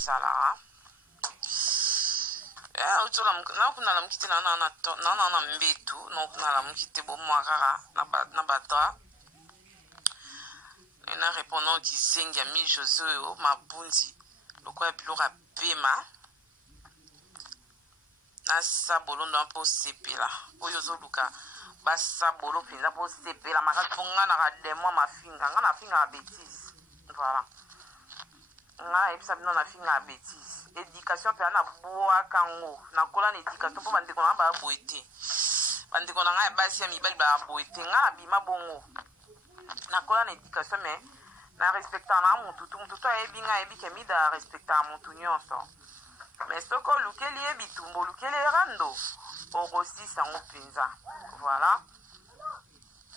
sala utola na kuna la mkiti na mbetu na kuna la mkiti bo mwakara na bata na répondant kisengi mi José mabunzi lokwa bilora pema na sabolo ndo po sepela oyo zoluka ba sabolo pinza po sepela makatonga na kademo mafinga ngana finga bêtise voilà nga episa bino na finga bêtise éducation pe na boa kango na kola na éducation po bandeko na ba boete bandeko na nga basi ya mibali ba boete nga bima bongo na kola na éducation mais na respecta na mutu ebi nga ebi ke mida respecta mutu nyonso mais soko lukeli ebitumbo lukeli rando ogosi sango pinza voilà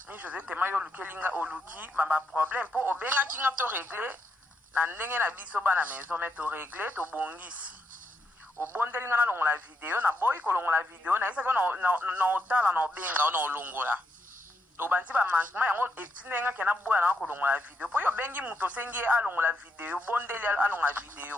ni José tema yo lukeli nga oluki baba problème po obenga kinga to régler na ndenge na biso bana maison mais to régler to bongisi obondeli nga na longola vidéo na boy ko longola vidéo na isa ko na otala na obenga na olongola to banti ba manquement yango etinenga ke na boya na ko longola vidéo po yo bengi muto sengi alongola vidéo bondeli alonga vidéo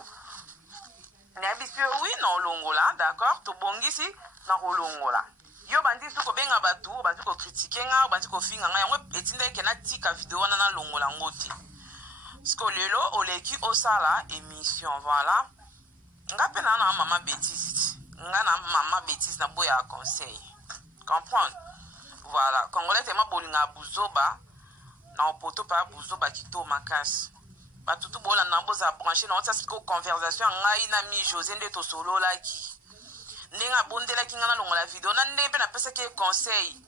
na biso oui na olongola d'accord to bongisi na kolongola yo bandi suko benga batu bandi ko critiquer nga bandi ko finga nga yango etinde ke na tika vidéo na longola ngoti sko lelo oleki osala émission voilà nga pe na mama bêtise nga na mama bêtise na boya conseil comprendre voilà congolais tema bolinga buzoba na opoto pa buzoba kito makasi batutu bola na boza brancher na otasi ko conversation ngai na mi José nde to solo laki ndinga bondela kinga na longola vidéo na ndempe na pesa ke conseil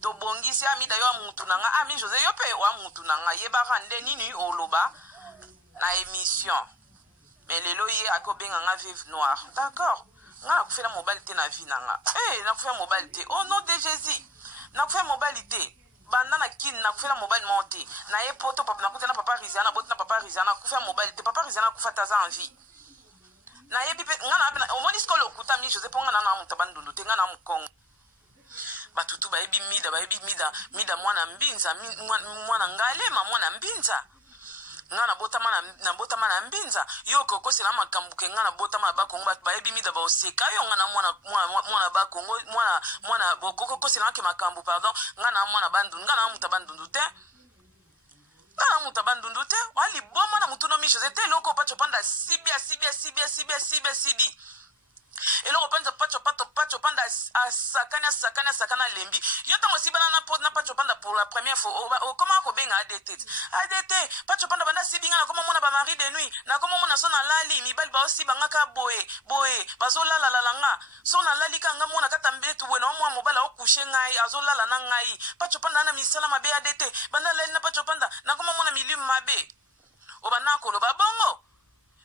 to bongisi ami da yo mutu nanga ami José yo pe wa mutu nanga yeba rande nini oloba na émission mais lelo ye akobenga nga vive noire d'accord nga kufela mobilité na vie nanga na kufela mobilité au nom de Jésus na kufela mobilité banda na kin na kufela mobile monte na ye poto papa na kutana papa Rizana boti na papa Rizana kufela mobilité papa Rizana kufata za envie na ye bipe nga na omoni skolo kuta mi José ponga na mutabandundu tenga na mkongo batutu ba ebi mida mwana mbinza mwana ngalema mwana mbinza nga na botama na mbinza yo kokosi na makambuke nga na botama ba Kongo ba ebi mida ba oseka yo nga na mwana ba Kongo mwana bokokosi na ke makambu pardon nga na mwana bandundu nga na mutabandundu te na mutabandundu te wali boma na mutuno mi José te loko pacho panda sibia eloko panza pacho panda sakana lembi yo tango sibana na pacho panda pour la première fois comment ko benga ADT pacho panda banda sibinga na koma mona ba mari de nuit na koma mona sona lali mibali ba osi banga ka boye bazolala lalanga sona lali kanga mona katambetu bwe na mwa mobala okushe ngai azolala na ngai pacho panda na misala mabe ADT banda lali na pacho panda na koma mona milimu mabe obana ko lo babongo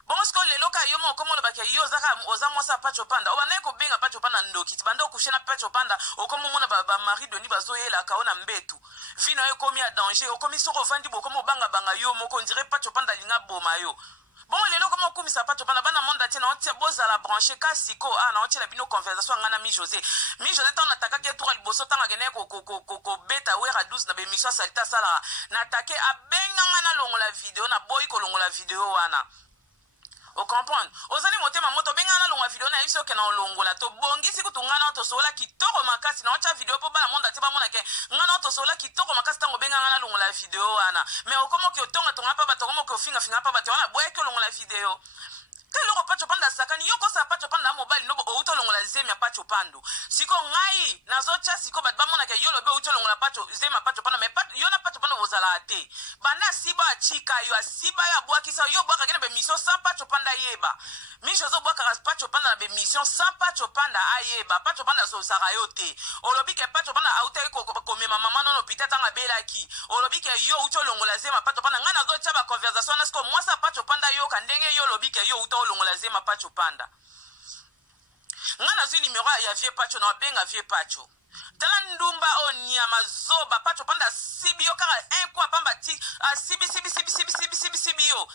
bongo sko lelo ka yo mo komo lo bakia yo zaka ozamosa pacho panda obana ko benga pacho panda ndokiti banda okushena pacho panda okomo mona ba mari de ni bazoyela kaona mbetu vina yo komi a danger okomi soko fandi bokomo banga yo moko ndire pacho panda linga boma yo bongo lelo komo kumisa pacho panda bana monda tena otia boza la brancher kasiko na otia la bino conversation ngana mi José tan ataka ke tour liboso tanga gene ko beta wera 12 na be mission salita sala na atake abenga ngana longola video na boy ko longola video wana o comprendre ozali motema moto benga na longa video na iso ke na olongola to bongisi kutungana to sola kitoko makasi na ocha video po bala monda tiba mona ke ngana to sola kitoko makasi tango benga na longola video wana mais okomo ke tonga pa bato komo ke finga pa bato wana boye ke longola video teloko pacho panda sakani yoko sa pacho panda mobile no outo longola zemia pacho pando siko ngai nazocha siko bat bamona ke yolo be outo longola pacho zemia pacho panda me pat yona pacho panda bozala ate bana siba chika yo asiba ya bwakisa yo bwaka gena be mission sans pacho panda yeba misho zo bwaka pacho panda be mission sans pacho panda ayeba pacho panda so sarayote olobi ke pacho panda auta ko komema mama no pitata nga belaki olobi ke yo outo longola zemia pacho panda ngana zocha ba conversation na sko mwasa pacho panda yo kandenge yo lobi ke yo outo longola zema pacho panda ngana zini numéro ya vie pacho na benga vie pacho tala ndumba onyama zoba pacho panda sibio kaka kwa pamba ti sibi yo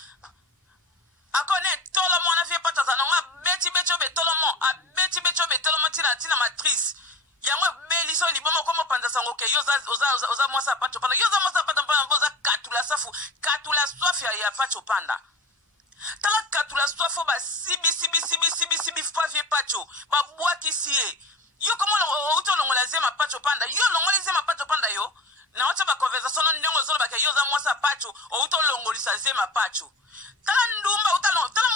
akone tolo mona vie pacho zanonga beti be tolo mo beti be tolo mo tina matrice yango beliso libomo komo panda sango ke yo oza mosa pacho panda yo za mosa pacho panda boza katula safu ya pacho panda tala katula soifo ba sibi pavie pacho ba bwaki sie yo komo auto longola zema pacho panda yo longola zema pacho panda yo na wacha ba conversation ndenge zolo ba ke yo za mwasa pacho auto longolisa zema pacho tala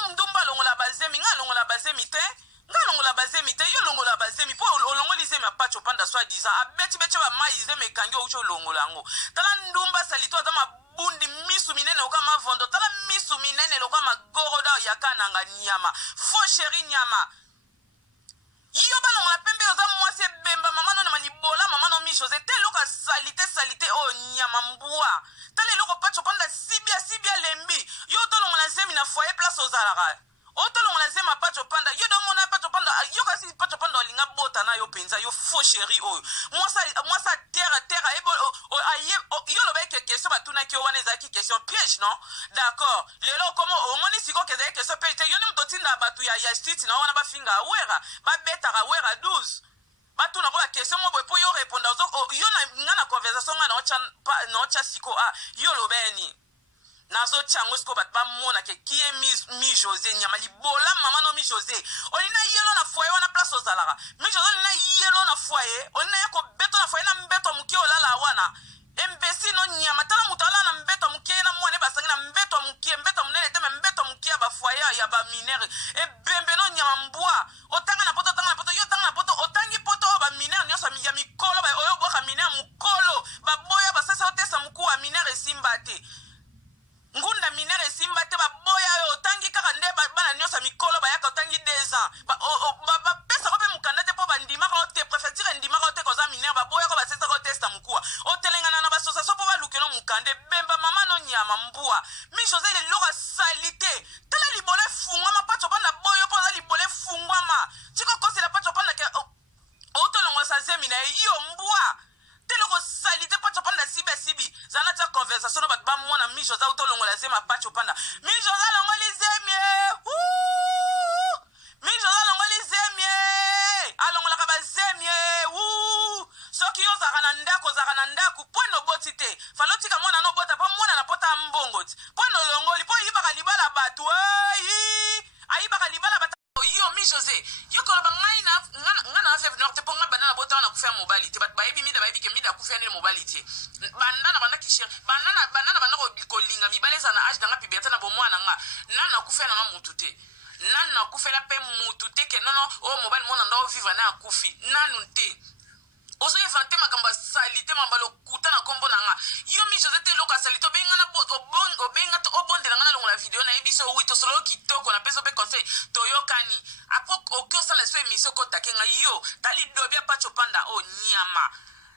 ndumba longola bazemi nga longola bazemi te yo longola bazemi po olongoli zema pacho panda soi disant abeti beche ba mai zema kangi ucho longola ngo tala ndumba salito za mabundi misu minene okama vondo tala misu minene lokama goroda yakana nga nyama fo chéri nyama yo balongola pembe oza mwasi bemba mama no na malibola mama no mi José te loka salite o nyama mbua tala loko pacho panda sibia lembi yo tolongola zemi na foyer place ozalaka otolongola zema pacho panda yo do mona pacho panda yo kasi pacho panda olinga bota na yo penza yo faux chéri oyo mwasa terre ebo yo lo beke question batuna ki wana ezaki question piège non d'accord lelo komo omoni siko ke ezaki question piège yo ni mtotinda batu ya street na wana bafinga awera babetaka wera 12 batuna ko question mo boy po yo répondre yo na conversation na ocha siko yo lo beni nazo chango sko bat ba mona ke qui est mi José nyama libola mama no mi José olina yelo na foyer wana place ozalaka mi José olina yelo na foyer olina yako beto na foyer na mbeto mukie olala wana embesi no nyama tala mutala na mbeto mukie na mwana basangi na mbeto mukie mbeto munene teme mbeto mukie ba foyer ya ba minere e bembe no nyama mbwa otanga na poto yo tanga na poto otangi poto ba minere nyosa mi ya mikolo ba oyo boka minere mukolo ba boya ba sasa otesa muku wa minere simbate ngunda minere simba te ba boya yo tangi kaka nde bana nyosa mikolo ba yaka tangi 2 ans ba pesa ko be mukanda te po ba ndima ko te préfecture ndima ko te ko za minere ba boya ko ba sesa ko testa mukua o telengana na ba sosa so po ba lukelo mukande bemba mama no nyama mbua mi José le loka salite tala libole fungwa ma pacho bana boyo po za libole fungwa ma chiko kosi la pacho bana ke o to longo sa zemina yo mbua teloko salite pacho panda sibi zana ta conversation bat ba mona mi José auto longola zema pacho panda mi José longoli zemie mi José longoli zemie alongola ka ba zemie soki yo zaka na ndako pono botite falotika mwana no bota po mwana na pota mbongo pono longoli po yibaka libala batu ayibaka libala batu yo mi José yo ko ba ngai na fève nord te ponga banana bota na kufia mobilité bat ba ebi ke mida kufia ne mobilité banana kishir banana ko linga mi baleza na age na puberté na bomwana nga nana kufia na mutute nana kufela pe mutute ke nono o mobile mona ndo vivre na kufi nanu te oso inventer makamba salite mambalo kuta na kombo nanga yo mi José te loka salite benga na bot obenga to obonde na longa la video na ebiso wito solo kitoko na peso pe conseil toyokani apoko okyo sala so emission ko takenga yo tali dobia pacho panda o nyama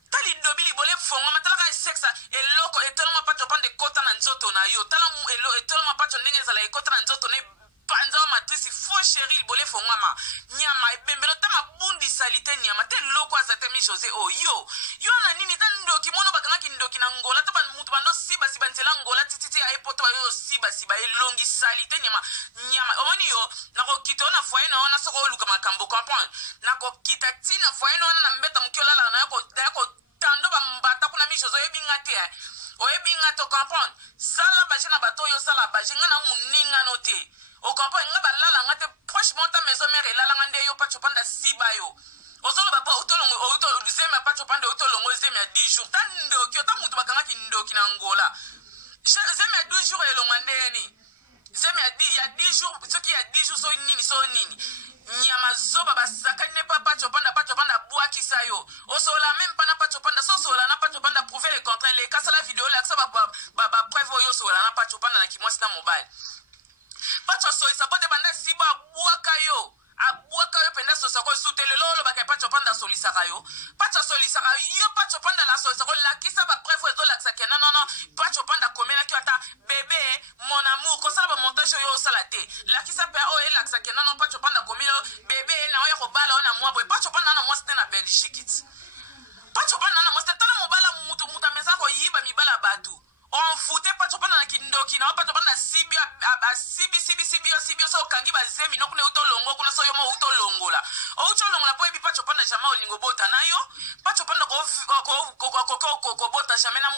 tali dobili bole fonga matala ka sexa eloko etoloma pacho pande kota na nzoto na yo tala etoloma pacho ndenge zala ekota na nzoto ne panza matrice faux chéri bole fongama nyama ebembelo tama bundi salite nyama te loko azate mi José yo na nini tan ndoki mono bakanga ki ndoki na ngola to ban mutu bando siba nzela ngola tititi ay poto yo siba elongi salite nyama omoni yo na ko kito na foyer na ona soko luka makambo comprendre na ko kita tina foyer na ona na mbeta mukiola la na ko tando ba mbata kuna mi José ebinga te oyebinga to comprendre sala baje na bato yo sala baje ngana muninga note o comprendre nga balala ngate franchement ta maison mère elala ngande yo pacho panda siba yo ozolo ba pa auto deuxième pacho panda auto longo deuxième ya 10 jours tan ndoki ta mutu bakanga ki ndoki na ngola deuxième ya 12 jours elongo ndeni deuxième ya 10 jours ce qui ya 10 jours so nini nyama zoba basaka ne pa pacho panda bua kisayo osola même pas na pacho panda so sola na pacho panda prouver le contraire les kasa la vidéo la ça ba preuve yo sola na pacho panda na kimwasi na mobile pacho so isapote banda siba buaka yo penda so sako sutele lolo ba ka pacho panda solisaka yo pacho panda la so sako la kisa ba preuve zo la kisa non pacho panda komela ki ata bébé mon amour ko sala ba montage yo salate la kisa pe o la kisa non pacho panda komelo bébé na yo ko bala ona mwa boy pacho panda na mwa na Belgique pacho panda na mwa tala mobala mutu meza ko yiba mi bala batu on foutait pacho panda na kindoki na pacho panda sibi so kangi ba zemi no kuna utolongo kuna so yomo utolongola o utolongola po ebi pacho panda jama olingo bota nayo pacho panda ko bota jamena